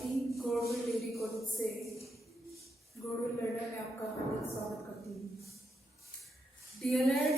Bharti गौरविल degree college से गौरविल learner में आपका हार्दिक स्वागत करती हूँ। डीएलएड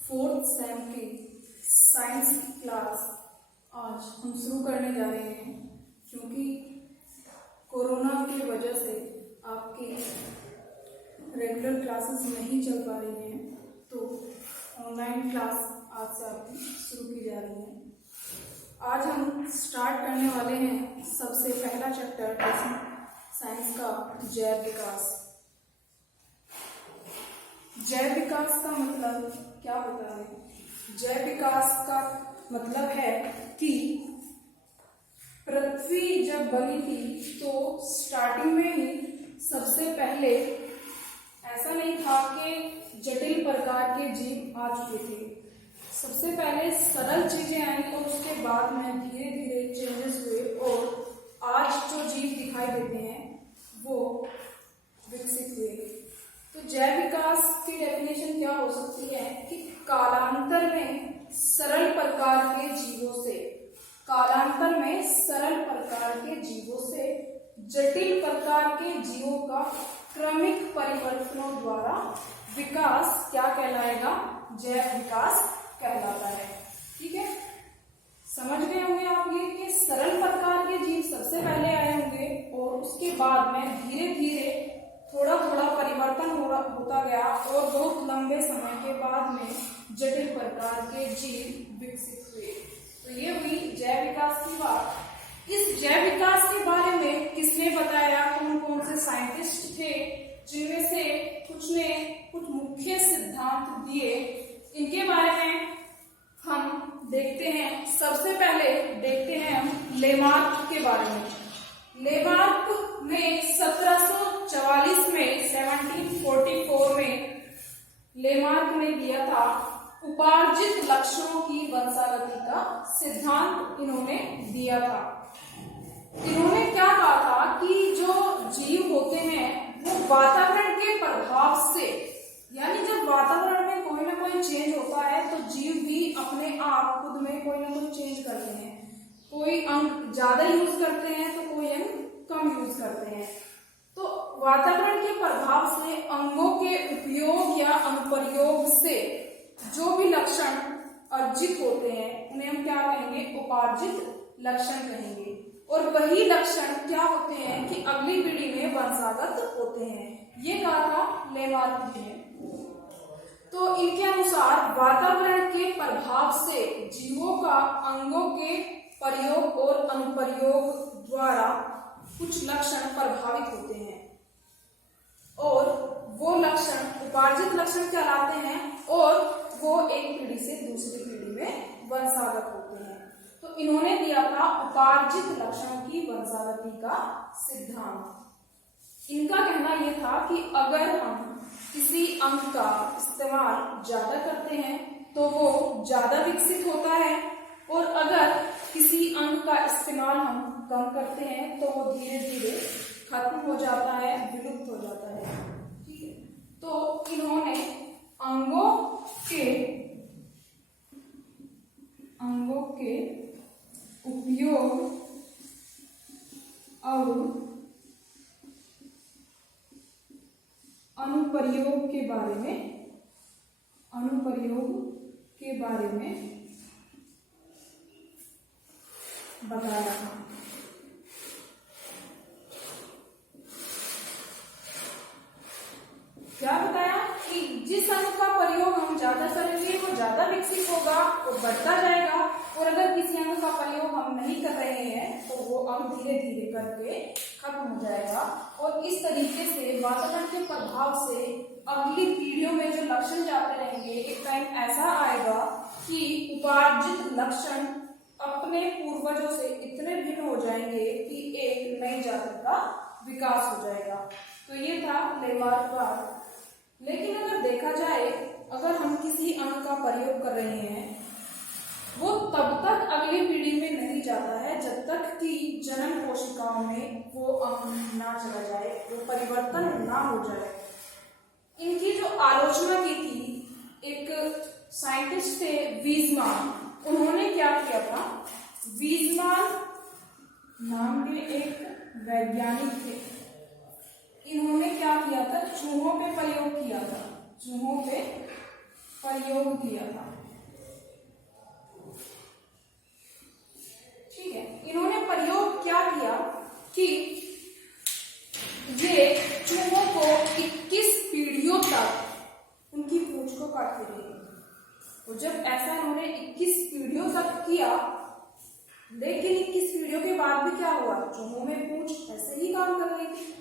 4th सेम की साइंस की क्लास आज हम शुरू करने जा रहे हैं, क्योंकि कोरोना की वजह से आपकी रेगुलर क्लासेस नहीं चल पा रही हैं, तो ऑनलाइन क्लास आज से आपकी शुरू की जा रही है। आज हम स्टार्ट करने वाले हैं सबसे पहला चैप्टर साइंस का जैव विकास। जैव विकास का मतलब क्या होता है? जैव विकास का मतलब है कि पृथ्वी जब बनी थी तो स्टार्टिंग में ही सबसे पहले ऐसा नहीं था कि जटिल प्रकार के जीव आ चुके थे। सबसे पहले सरल चीजें आई और उसके बाद में धीरे धीरे चेंजेस हुए और आज जो जीव दिखाई देते हैं वो विकसित हुए। तो जैव विकास की डेफिनेशन क्या हो सकती है कि कालांतर में सरल प्रकार के जीवों से जटिल प्रकार के जीवों का क्रमिक परिवर्तनों द्वारा विकास क्या कहलाएगा? जैव विकास कहलाता है। ठीक है, समझ गए होंगे आप ये कि सरल प्रकार के जीव सबसे पहले आए होंगे और उसके बाद में धीरे धीरे थोड़ा थोड़ा परिवर्तन होता गया और बहुत लंबे समय के बाद में जटिल प्रकार के जीव विकसित हुए। तो ये हुई जैव विकास की बात। इस जैव विकास के बारे में किसने बताया? कौन कौन से साइंटिस्ट थे, जिनमें से कुछ ने कुछ मुख्य सिद्धांत दिए, इनके बारे में हम देखते हैं। सबसे पहले देखते हैं हम लेमार्क के बारे में। लेमार्क ने 1744 में 1744 में लेमार्क ने दिया था उपार्जित लक्षणों की वंशावली का सिद्धांत इन्होंने दिया था। इन्होंने क्या कहा था कि जो जीव होते हैं वो वातावरण के प्रभाव से, यानी जब वातावरण में कोई ना कोई चेंज होता है तो जीव भी अपने आप खुद में कोई ना कोई चेंज करते हैं। कोई अंग ज्यादा यूज करते हैं तो कोई अंग कम यूज करते हैं। तो वातावरण के प्रभाव से अंगों के उपयोग या अनुप्रयोग से जो भी लक्षण अर्जित होते हैं उन्हें हम क्या कहेंगे? उपार्जित लक्षण कहेंगे। और वही लक्षण क्या होते हैं कि अगली पीढ़ी में वंशागत होते हैं। ये कहा था लेमार्क ने। तो इनके अनुसार वातावरण के प्रभाव से जीवों का अंगों के प्रयोग और अनुप्रयोग द्वारा कुछ लक्षण प्रभावित होते हैं और वो लक्षण उपार्जित लक्षण कहलाते हैं और वो एक पीढ़ी से दूसरी पीढ़ी में वंशागत होते हैं। तो इन्होंने दिया था उपार्जित लक्षणों की वंशावली का सिद्धांत। इनका कहना यह था कि अगर हम किसी अंग का इस्तेमाल ज्यादा करते हैं तो वो ज्यादा विकसित होता है और अगर किसी अंग का इस्तेमाल हम कम करते हैं तो वो धीरे धीरे खत्म हो जाता है, विलुप्त हो जाता है। ठीक है, तो इन्होंने अंगों के उपयोग और अनुप्रयोग के बारे में बताया था। क्या बताया कि जिस अंग का प्रयोग हम ज्यादा करेंगे वो ज्यादा विकसित होगा और बढ़ता जाएगा, और अगर किसी अंग का प्रयोग हम नहीं कर रहे हैं तो वो अंग धीरे धीरे करके खत्म हो जाएगा। और इस तरीके से वातावरण के प्रभाव से अगली पीढ़ियों में जो लक्षण जाते रहेंगे, एक टाइम ऐसा आएगा कि उपार्जित लक्षण अपने पूर्वजों से इतने भिन्न हो जाएंगे कि एक नई जाति का विकास हो जाएगा। तो ये था लेमार्क का। लेकिन अगर देखा जाए, अगर हम किसी अंग का प्रयोग कर रहे हैं वो तब तक अगली पीढ़ी में नहीं जाता है जब तक कि जनन कोशिकाओं में वो अंग ना चला जाए, वो परिवर्तन ना हो जाए। इनकी जो आलोचना की थी एक साइंटिस्ट थे वीजमान, उन्होंने क्या किया था? वीजमान नाम के एक वैज्ञानिक थे। इन्होंने क्या किया था, चूहों पे प्रयोग किया था, चूहों पे प्रयोग किया था। ठीक है, इन्होंने प्रयोग क्या किया कि ये चूहों को 21 पीढ़ियों तक उनकी पूंछ को काटते रहे। और जब ऐसा इन्होंने 21 पीढ़ियों तक किया, लेकिन 21 पीढ़ियों के बाद भी क्या हुआ, चूहों में पूंछ ऐसे ही काम कर रही थी।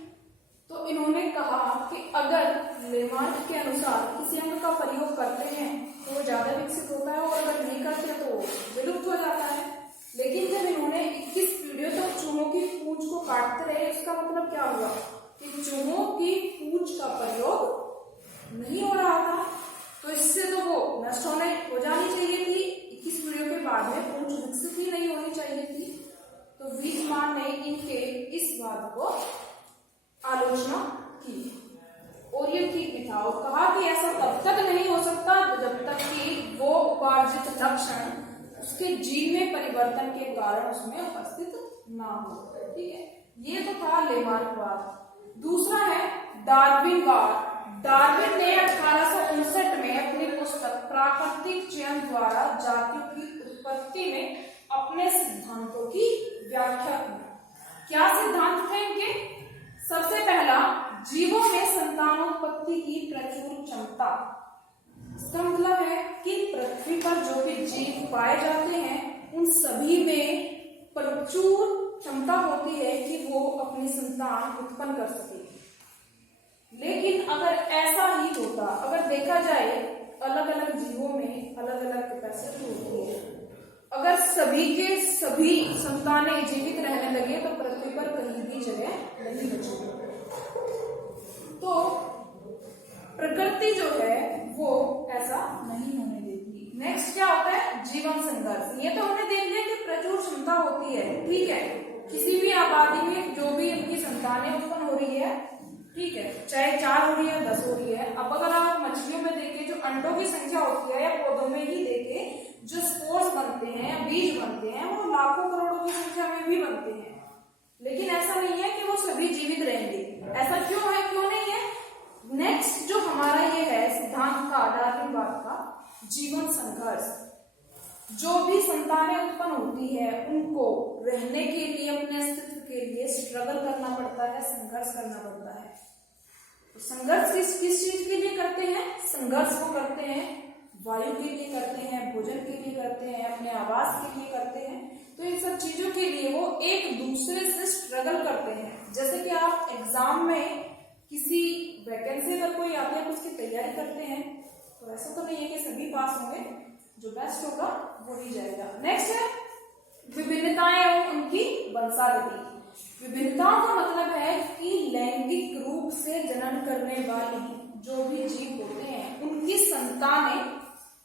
तो इन्होंने कहा कि अगर लेमार्क के अनुसार किसी अंग का प्रयोग करते हैं तो वो ज्यादा विकसित होता है, और अगर नहीं करते तो विलुप्त हो जाता है। लेकिन जब इन्होंने 21 पीढ़ियों तक चूहों की पूंछ को काटते रहे, इसका मतलब क्या हुआ कि चूहों की पूंछ का प्रयोग नहीं हो रहा था। तो इससे तो वो नष्ट हो जानी चाहिए थी। 21 पीढ़ियों के बाद में पूंछ विकसित ही नहीं होनी चाहिए थी। तो वीजमान ने इनके इस बात को आलोचना की, और ये ठीक भी था, और कहा कि ऐसा तब तक नहीं हो सकता जब तक कि वो उपार्जित लक्षण उसके जीन में परिवर्तन के कारण उसमें उपस्थित ना हो। ठीक है, ये तो था लेमार्कवाद। दूसरा है डार्विनवाद। डार्विन ने 1859 में अपनी पुस्तक प्राकृतिक चयन द्वारा जातियों की उत्पत्ति में अपने सिद्धांतों की व्याख्या की। क्या सिद्धांत थे इनके? सबसे पहला, जीवों में संतानोत्पत्ति की प्रचुर क्षमता। इसका मतलब है कि पृथ्वी पर जो भी जीव पाए जाते हैं उन सभी में प्रचुर क्षमता होती है कि वो अपनी संतान उत्पन्न कर सके। लेकिन अगर ऐसा ही होता, अगर देखा जाए अलग अलग जीवों में अलग अलग कैपेसिटी होती है, अगर सभी के सभी संतानें जीवित रहने लगे तो पृथ्वी पर कहीं भी जगह नहीं बचेगी। तो प्रकृति जो है वो ऐसा नहीं होने देती। नेक्स्ट क्या होता है, जीवन संघर्ष। ये तो हमने देख लिया कि प्रचुर क्षमता होती है। ठीक है, किसी भी आबादी में जो भी उनकी संतानें उत्पन्न हो रही है, ठीक है, चाहे 4 हो रही है 10 हो रही है। अब अगर आप मछलियों में देखें जो अंडों की संख्या होती है, या पौधों में ही देखें जो स्पोर्स बनते हैं या बीज बनते हैं, वो लाखों करोड़ों की संख्या में भी बनते हैं। लेकिन ऐसा नहीं है कि वो सभी जीवित रहेंगे। ऐसा क्यों है, क्यों नहीं है? नेक्स्ट जो हमारा ये है सिद्धांत का, डार्विनवाद का, जीवन संघर्ष। जो भी संतानें उत्पन्न होती है उनको रहने के लिए, अपने अस्तित्व के लिए स्ट्रगल करना पड़ता है, संघर्ष करना पड़ता है। तो संघर्ष किस चीज के लिए करते हैं? संघर्ष वो करते हैं वायु के लिए करते हैं, भोजन के लिए करते हैं, अपने आवास के लिए करते हैं। तो इन सब चीजों के लिए वो एक दूसरे से स्ट्रगल करते हैं। जैसे कि आप एग्जाम में किसी वैकेंसी अगर कोई आती है उसकी तैयारी करते हैं, तो ऐसा तो नहीं है कि सभी पास होंगे, जो बेस्ट होगा वो ही जाएगा। नेक्स्ट है विभिन्नताएं और उनकी वंशावली। विभिन्नताओं का मतलब है कि लैंगिक रूप से जनन करने वाली जो भी जीव होते हैं उनकी संतानें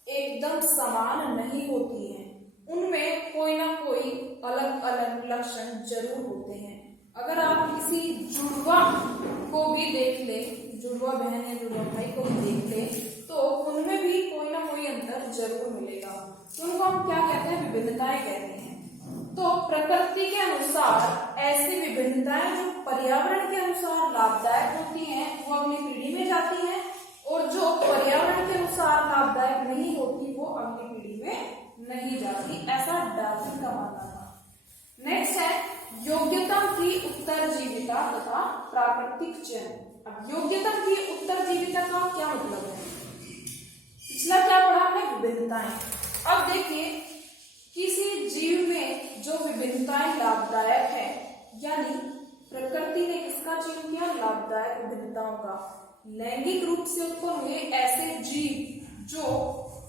एकदम समान नहीं होती हैं। उनमें कोई ना कोई अलग अलग लक्षण जरूर होते हैं। अगर आप किसी जुड़वा को भी देख ले, जुड़वा बहन या जुड़वा भाई को भी देख ले, तो उनमें भी कोई ना कोई अंतर जरूर मिलेगा। तो उनको हम क्या कहते हैं? विभिन्नताएं कहते हैं। तो प्रकृति के अनुसार ऐसी विभिन्नताएं जो पर्यावरण के अनुसार लाभदायक होती हैं वो अगली पीढ़ी में जाती हैं, और जो पर्यावरण के अनुसार लाभदायक नहीं होती वो अगली पीढ़ी में नहीं जाती। ऐसा डार्विन का मानना था। नेक्स्ट है योग्यतम की उत्तरजीविता तथा प्राकृतिक चयन। अब योग्यतम की उत्तरजीविता का क्या मतलब है? पिछला क्या पढ़ा हमने? विभिन्नताएं। अब देखिए किसी जीव में जो विभिन्नताएं लाभदायक है, यानी प्रकृति ने किसका चयन किया? लाभदायक विभिन्नताओं का। लैंगिक रूप से उत्पन्न हुए ऐसे जीव जो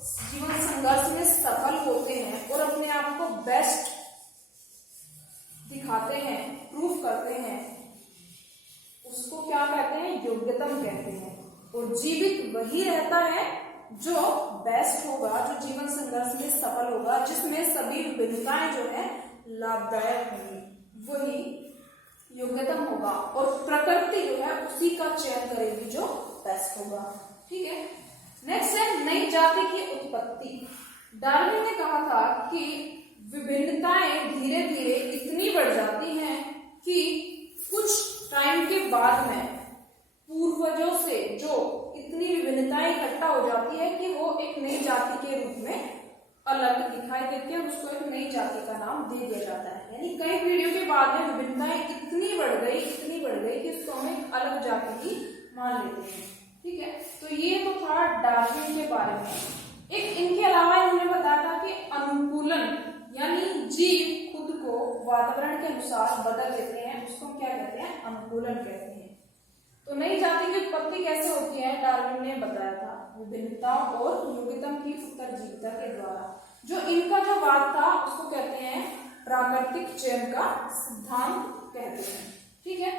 जीवन संघर्ष में सफल होते हैं और अपने आप को बेस्ट दिखाते हैं, प्रूव करते हैं, उसको क्या कहते हैं? योग्यतम कहते हैं। और जीवित वही रहता है जो बेस्ट होगा, जो जीवन संघर्ष में सफल होगा, जिसमें सभी विभिन्नताएं जो है लाभदायक होंगी, वही योग्यतम होगा। और प्रकृति जो है उसी का चयन करेगी जो बेस्ट होगा। ठीक है, नेक्स्ट है नई जाति की उत्पत्ति। डार्विन ने कहा था कि विभिन्नताएं धीरे धीरे इतनी बढ़ जाती कि कुछ टाइम के बाद में पूर्वजों से जो इतनी विभिन्नताएं इकट्ठा हो जाती है कि वो एक नई जाति के रूप में अलग दिखाई देती है, उसको एक नई जाति का नाम दे दिया जाता है। यानी कई पीढ़ियों के बाद में विभिन्नताएं इतनी बढ़ गई कि उसको हम एक अलग जाति की मान लेते हैं। ठीक है, तो ये तो था डार्विन के बारे में। एक इनके अलावा इन्होंने बताया था कि अनुकूलन, यानी जीव खुद को वातावरण के अनुसार बदल देते हैं, उसको क्या कहते हैं, अनुकूलन कहते हैं। तो नई जाति की उत्पत्ति कैसे होती है, डार्विन ने बताया था विभिन्नताओं और योग्यता की उत्तरजीविता के द्वारा। जो इनका जो वाद था उसको कहते हैं प्राकृतिक चयन का सिद्धांत कहते हैं। ठीक है,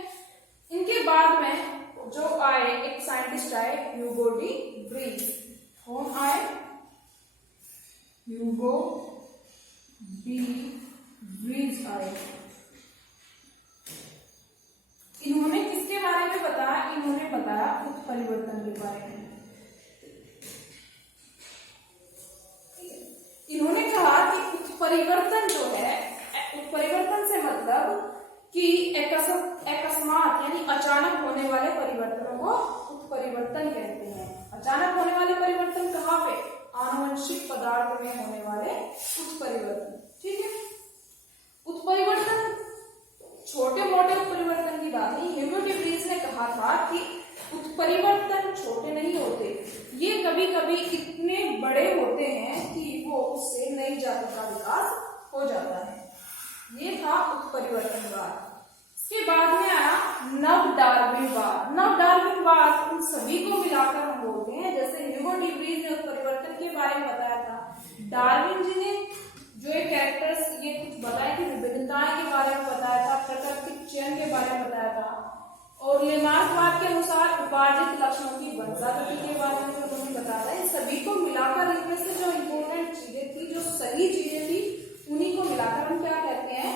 इनके बाद में जो आए एक साइंटिस्ट आए, ह्यूगो डी व्रीज। कौन आए, ह्यूगो डी व्रीज आए। इन्होंने किसके बारे में बताया, इन्होंने बताया उत्परिवर्तन के बारे में। इन्होंने कहा कि उत्परिवर्तन जो है, उत्परिवर्तन से मतलब कि अकस्मात यानी अचानक होने वाले परिवर्तनों को उत्परिवर्तन कहते हैं। अचानक होने वाले परिवर्तन कहाँ पे, आनुवंशिक पदार्थ में होने वाले उत्परिवर्तन। ठीक है, उत्परिवर्तन छोटे मोटे उत्परिवर्तन की बात नहीं। ह्यूगो डी व्रीज ने कहा था कि उत्परिवर्तन छोटे नहीं होते, ये कभी कभी इतने बड़े होते हैं कि वो उससे नई जाति का विकास हो जाता है। ये था उत्परिवर्तनवाद। इसके बाद में आया नव डार्विनवाद। नव डार्विनवाद उन सभी को मिलाकर हम बोलते हैं, जैसे ह्यूगो डी व्रीज ने उत्परिवर्तन के बारे में बताया था, डार्विन जी ने जो एक कैरेक्टर्स ये कुछ बताया कि विभिन्नताएं के बारे में बताया था, प्राकृतिक चयन के बारे में बताया था, और लेमार्कवाद के अनुसार उपार्जित लक्षणों की वंशावली के बारे में उन्होंने बताया था। इन सभी को मिलाकर इनमें से जो इम्पोर्टेंट चीजें थी, जो सही चीजें थी, उन्हीं को मिलाकर हम क्या कहते हैं,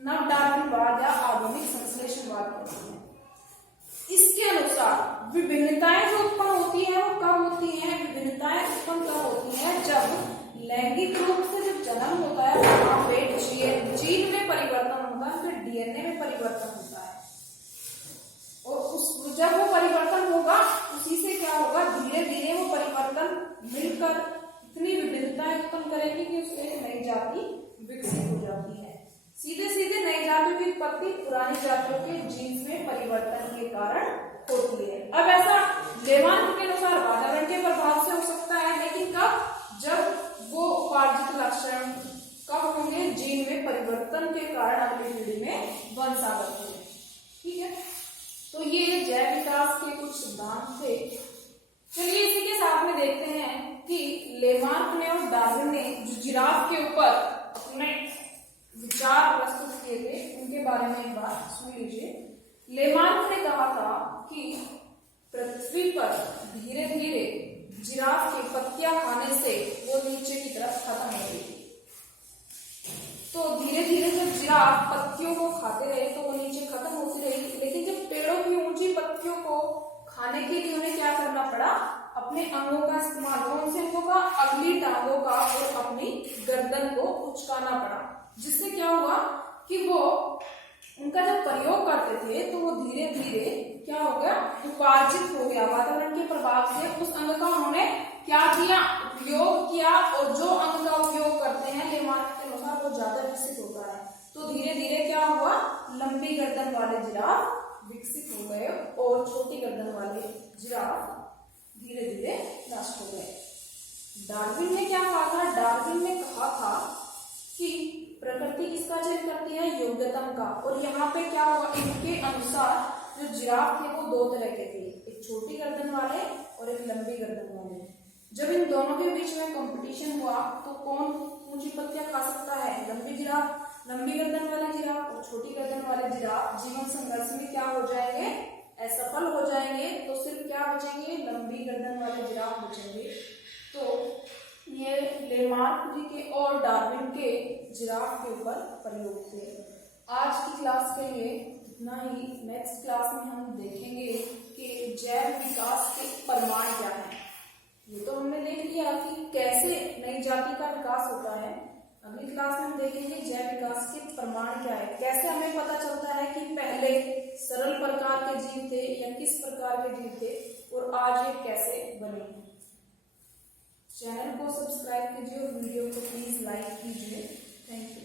नव डार्विनवाद या आधुनिक संश्लेषणवाद कहते हैं। इसके अनुसार विभिन्नताएं जो उत्पन्न होती है वो कब होती हैं, विभिन्नताएं उत्पन्न कब होती हैं, जब लैंगिक रूप से जब जन्म होता है वहां पे जीन में परिवर्तन होता है, फिर डीएनए में परिवर्तन होता है, और उस जब वो परिवर्तन होगा उसी से क्या होगा, धीरे धीरे वो परिवर्तन मिलकर इतनी विभिन्नताएं उत्पन्न करेगी कि उससे एक नई जाति विकसित हो जाती है। सीधे सीधे नई जातियों की उत्पत्ति पुरानी जातियों के जीन्स में परिवर्तन के कारण होती है। अब ऐसा लेमार्क के अनुसार वातावरण के प्रभाव से हो सकता है, लेकिन कब, जब वो उपार्जित लक्षण कब होंगे, जीन में परिवर्तन के कारण अगली पीढ़ी में वंशागत होंगे। ठीक है, तो ये जैव विकास के कुछ सिद्धांत थे। चलिए इसी के साथ में देखते हैं कि लेमार्क ने और डार्विन ने जो जिराफ के ऊपर अपने विचार प्रस्तुत किए थे उनके बारे में एक बात सुन लीजिए। लेमार्क ने कहा था कि पृथ्वी पर धीरे धीरे जिराफ की पत्तियां खाने से वो नीचे की तरफ खत्म हो गई। तो धीरे धीरे जब जिराफ पत्तियों को खाते रहे तो वो नीचे खत्म होती रही, लेकिन जब पेड़ों की ऊंची पत्तियों को खाने के लिए उन्हें क्या करना पड़ा, अपने अंगों का इस्तेमाल, कौन से अंगों का, अगली टांगों का और अपनी गर्दन को उचकाना पड़ा, जिससे क्या हुआ कि वो उनका जब प्रयोग करते थे तो वो धीरे धीरे क्या हो गया, उपार्जित हो गया। वातावरण के प्रभाव से उस अंग का उन्होंने क्या किया, उपयोग किया, और जो अंग का उपयोग करते हैं लेमार्क के अनुसार वो ज्यादा विकसित होता है। तो धीरे धीरे क्या हुआ, लंबी गर्दन वाले जिराफ विकसित हो गए और छोटी गर्दन वाले जिराफ धीरे धीरे नष्ट हो गए। डार्विन ने क्या कहा था, डार्विन ने कहा था कि प्रकृति किसका चयन करती है, योग्यता का। और यहाँ पे क्या हुआ, इनके अनुसार जो जिराफ थे वो दो तरह के थे, एक छोटी गर्दन वाले और एक लंबी गर्दन वाले। जब इन दोनों के बीच में कंपटीशन हुआ तो कौन ऊंची पत्तियां खा सकता है, लंबी जिराफ, लंबी गर्दन वाले जिराफ और छोटी गर्दन वाले जिराफ जीवन संघर्ष में क्या हो जाएंगे, असफल हो जाएंगे। तो सिर्फ क्या बचेंगे, लंबी गर्दन वाले जिराफ बचेंगे। तो ये लेमार्क जी के और डार्विन के जिराफ के ऊपर प्रयोग थे। आज की क्लास के लिए इतना ही। नेक्स्ट क्लास में हम देखेंगे कि जैव विकास के प्रमाण क्या है। ये तो हमने देख लिया कि कैसे नई जाति का विकास होता है। अगली क्लास में हम देखेंगे जैव विकास के प्रमाण क्या है, कैसे हमें पता चलता है कि पहले सरल प्रकार के जीव थे या किस प्रकार के जीव थे और आज ये कैसे बने। चैनल को सब्सक्राइब कीजिए और वीडियो को प्लीज लाइक कीजिए। Thank you.